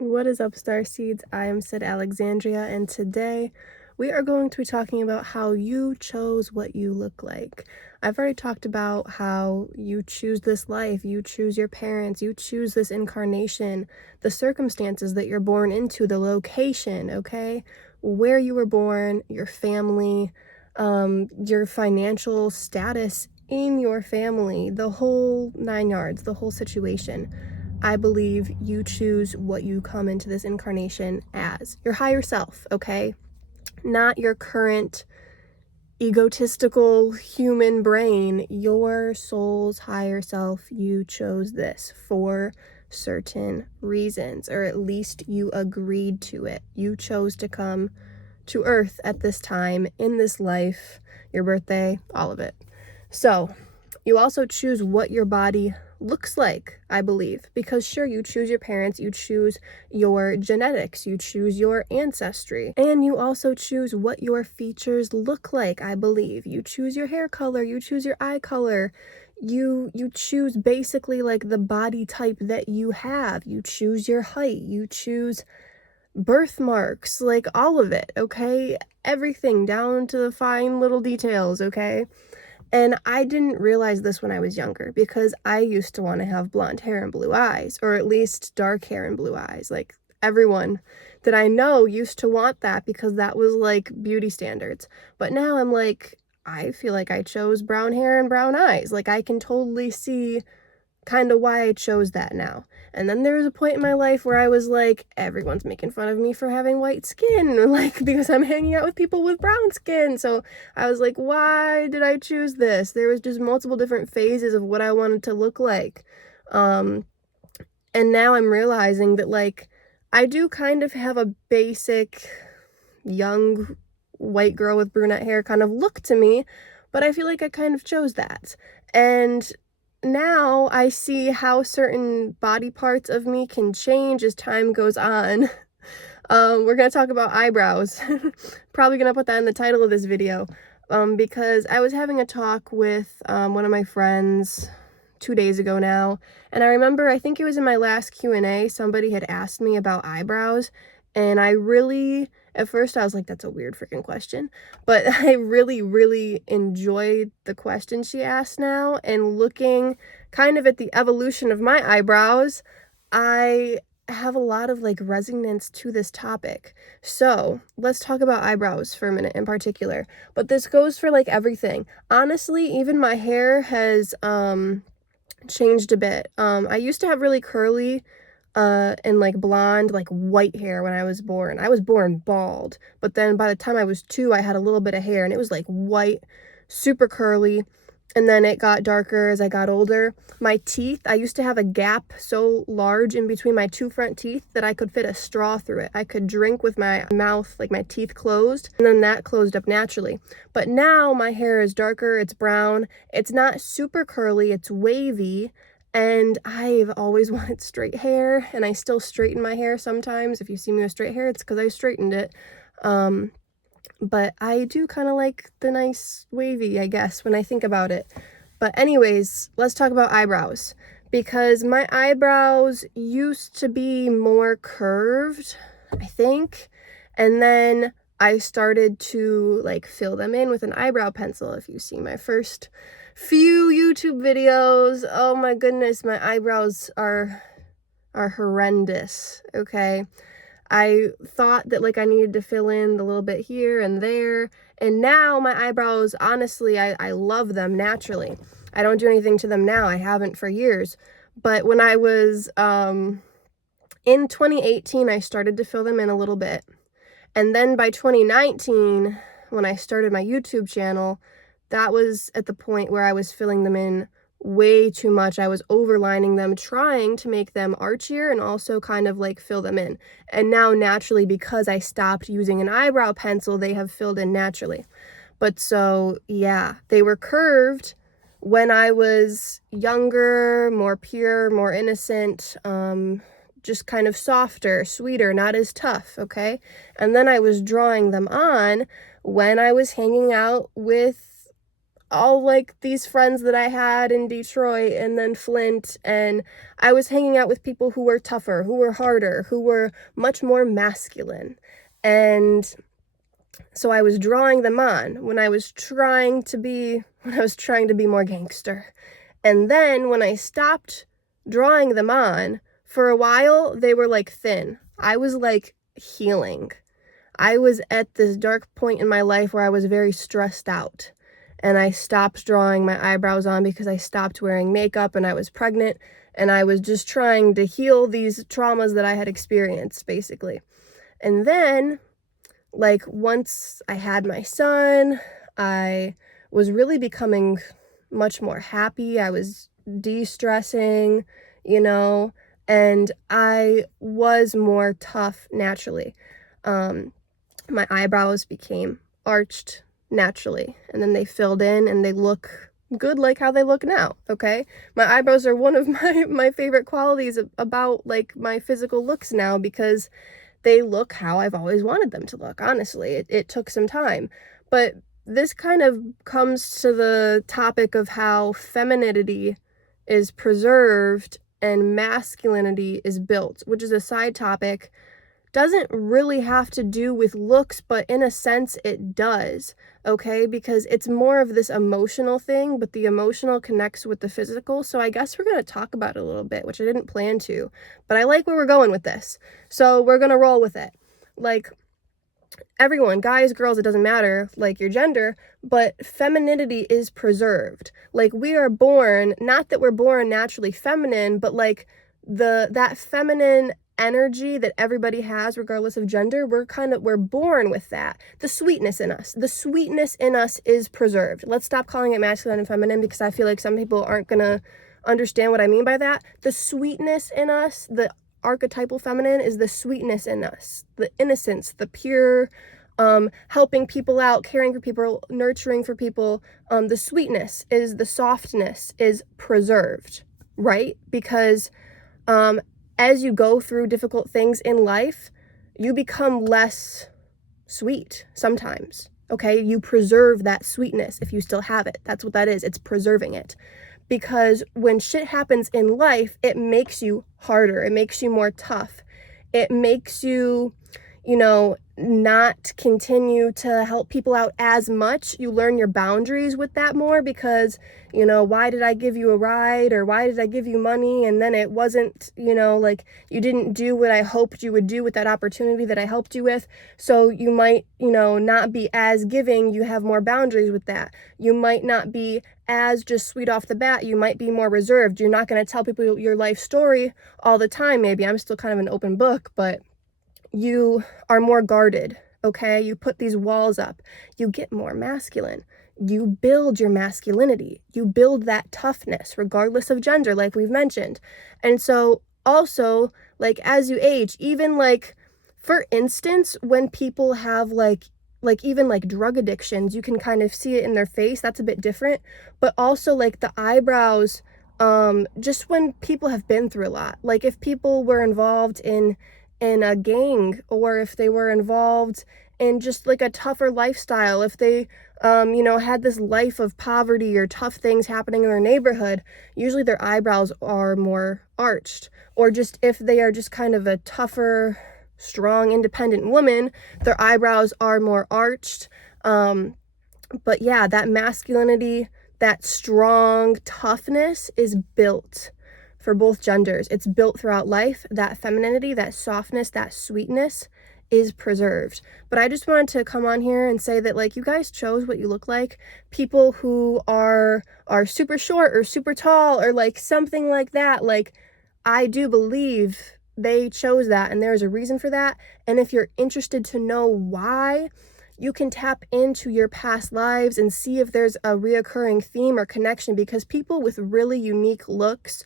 What is up, Star Seeds? I am Sydalexandria, and today we are going to be talking about how you chose what you look like. I've already talked about how you choose this life, you choose your parents, you choose this incarnation, the circumstances that you're born into, the location, okay? Where you were born, your family, your financial status in your family, the whole 9 yards, the whole situation. I believe you choose what you come into this incarnation as. Your higher self, okay? Not your current egotistical human brain. Your soul's higher self. You chose this for certain reasons, or at least you agreed to it. You chose to come to Earth at this time, in this life, your birthday, all of it. So, you also choose what your body looks like, I believe, because sure, you choose your parents, you choose your genetics, you choose your ancestry, and you also choose what your features look like, I believe. You choose your hair color, you choose your eye color, you choose basically like the body type that you have, you choose your height, you choose birthmarks, like all of it, okay? Everything down to the fine little details, okay? And I didn't realize this when I was younger because I used to want to have blonde hair and blue eyes, or at least dark hair and blue eyes. Like everyone that I know used to want that because that was like beauty standards. But now I'm like, I feel like I chose brown hair and brown eyes. Like I can totally see kind of why I chose that now. And then there was a point in my life where I was like, everyone's making fun of me for having white skin, like because I'm hanging out with people with brown skin. So I was like, why did I choose this? There was just multiple different phases of what I wanted to look like. And now I'm realizing that like I do kind of have a basic young white girl with brunette hair kind of look to me, but I feel like I kind of chose that. And now I see how certain body parts of me can change as time goes on. We're going to talk about eyebrows. Probably going to put that in the title of this video, because I was having a talk with one of my friends 2 days ago now, and I remember, I think it was in my last Q&A, somebody had asked me about eyebrows, and I really, at first I was like, that's a weird freaking question, but I really enjoyed the question she asked now, and looking kind of at the evolution of my eyebrows, I have a lot of like resonance to this topic. So let's talk about eyebrows for a minute in particular, but this goes for like everything. Honestly, even my hair has changed a bit. I used to have really curly and like blonde, like white hair when I was born. I was born bald, but then by the time I was 2, I had a little bit of hair and it was like white, super curly, and then it got darker as I got older. My teeth, I used to have a gap so large in between my 2 front teeth that I could fit a straw through it. I could drink with my mouth, like my teeth closed, and then that closed up naturally. But now my hair is darker, it's brown, it's not super curly, it's wavy, and I've always wanted straight hair, and I still straighten my hair sometimes. If you see me with straight hair, it's because I straightened it. But I do kind of like the nice wavy, I guess, when I think about it. But anyways, let's talk about eyebrows. Because my eyebrows used to be more curved, I think. And then I started to like fill them in with an eyebrow pencil. If you see my first few YouTube videos, oh my goodness, my eyebrows are horrendous, okay? I thought that like I needed to fill in the little bit here and there, and now my eyebrows, honestly, I love them naturally. I don't do anything to them now. I haven't for years. But when I was in 2018, I started to fill them in a little bit. And then by 2019, when I started my YouTube channel, that was at the point where I was filling them in way too much. I was overlining them, trying to make them archier and also kind of like fill them in. And now naturally, because I stopped using an eyebrow pencil, they have filled in naturally. But so yeah, they were curved when I was younger, more pure, more innocent, just kind of softer, sweeter, not as tough, okay? And then I was drawing them on when I was hanging out with all like these friends that I had in Detroit and then Flint, and I was hanging out with people who were tougher, who were harder, who were much more masculine. And so I was drawing them on when I was trying to be more gangster. And then when I stopped drawing them on, for a while they were like thin. I was like healing. I was at this dark point in my life where I was very stressed out. And I stopped drawing my eyebrows on because I stopped wearing makeup and I was pregnant. And I was just trying to heal these traumas that I had experienced, basically. And then, like, once I had my son, I was really becoming much more happy. I was de-stressing, you know, and I was more tough naturally. My eyebrows became arched naturally, and then they filled in and they look good like how they look now, okay? My eyebrows are one of my favorite qualities about like my physical looks now, because they look how I've always wanted them to look, honestly. It took some time. But this kind of comes to the topic of how femininity is preserved and masculinity is built, which is a side topic. Doesn't really have to do with looks, but in a sense it does, okay? Because it's more of this emotional thing, but the emotional connects with the physical. So I guess we're going to talk about it a little bit, which I didn't plan to, but I like where we're going with this. So we're going to roll with it. Like, everyone, guys, girls, it doesn't matter, like, your gender, but femininity is preserved. Like, we are born, not that we're born naturally feminine, but like that feminine energy that everybody has regardless of gender, we're born with that. The sweetness in us is preserved. Let's stop calling it masculine and feminine, because I feel like some people aren't gonna understand what I mean by that. The sweetness in us, the archetypal feminine, is the sweetness in us, the innocence, the pure, helping people out, caring for people, nurturing for people. The sweetness is, the softness is preserved, right? Because as you go through difficult things in life, you become less sweet sometimes, okay? You preserve that sweetness if you still have it. That's what that is. It's preserving it. Because when shit happens in life, it makes you harder. It makes you more tough. It makes you, not continue to help people out as much. You learn your boundaries with that more, because, why did I give you a ride, or why did I give you money and then it wasn't, like, you didn't do what I hoped you would do with that opportunity that I helped you with. So you might, not be as giving. You have more boundaries with that. You might not be as just sweet off the bat. You might be more reserved. You're not going to tell people your life story all the time. Maybe I'm still kind of an open book, but you are more guarded, okay? You put these walls up. You get more masculine. You build your masculinity. You build that toughness, regardless of gender, like we've mentioned. And so also, like, as you age, even like, for instance, when people have like even like drug addictions, you can kind of see it in their face. That's a bit different. But also like the eyebrows, just when people have been through a lot, like if people were involved in a gang, or if they were involved in just like a tougher lifestyle, if they had this life of poverty or tough things happening in their neighborhood, usually their eyebrows are more arched. Or just if they are just kind of a tougher, strong, independent woman, their eyebrows are more arched. But yeah, that masculinity, that strong toughness is built for both genders. It's built throughout life. That femininity, that softness, that sweetness is preserved. But I just wanted to come on here and say that, like, you guys chose what you look like. People who are super short or super tall or like something like that, like, I do believe they chose that, and there's a reason for that. And if you're interested to know why, you can tap into your past lives and see if there's a reoccurring theme or connection, because people with really unique looks,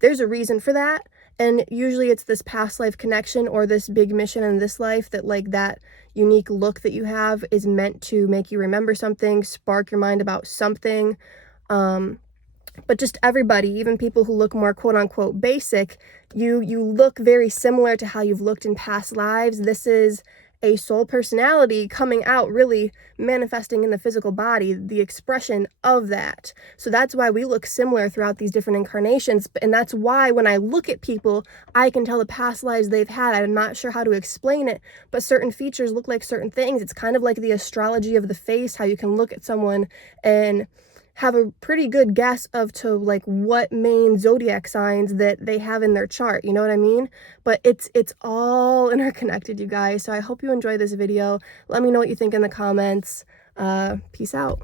there's a reason for that. And usually it's this past life connection or this big mission in this life, that like that unique look that you have is meant to make you remember something, spark your mind about something. But just everybody, even people who look more quote unquote basic, you look very similar to how you've looked in past lives. This is a soul personality coming out, really manifesting in the physical body, the expression of that. So that's why we look similar throughout these different incarnations. And that's why when I look at people, I can tell the past lives they've had. I'm not sure how to explain it, but certain features look like certain things. It's kind of like the astrology of the face, how you can look at someone and have a pretty good guess of to like what main zodiac signs that they have in their chart, you know what I mean? But it's all interconnected, you guys. So I hope you enjoy this video. Let me know what you think in the comments. Peace out.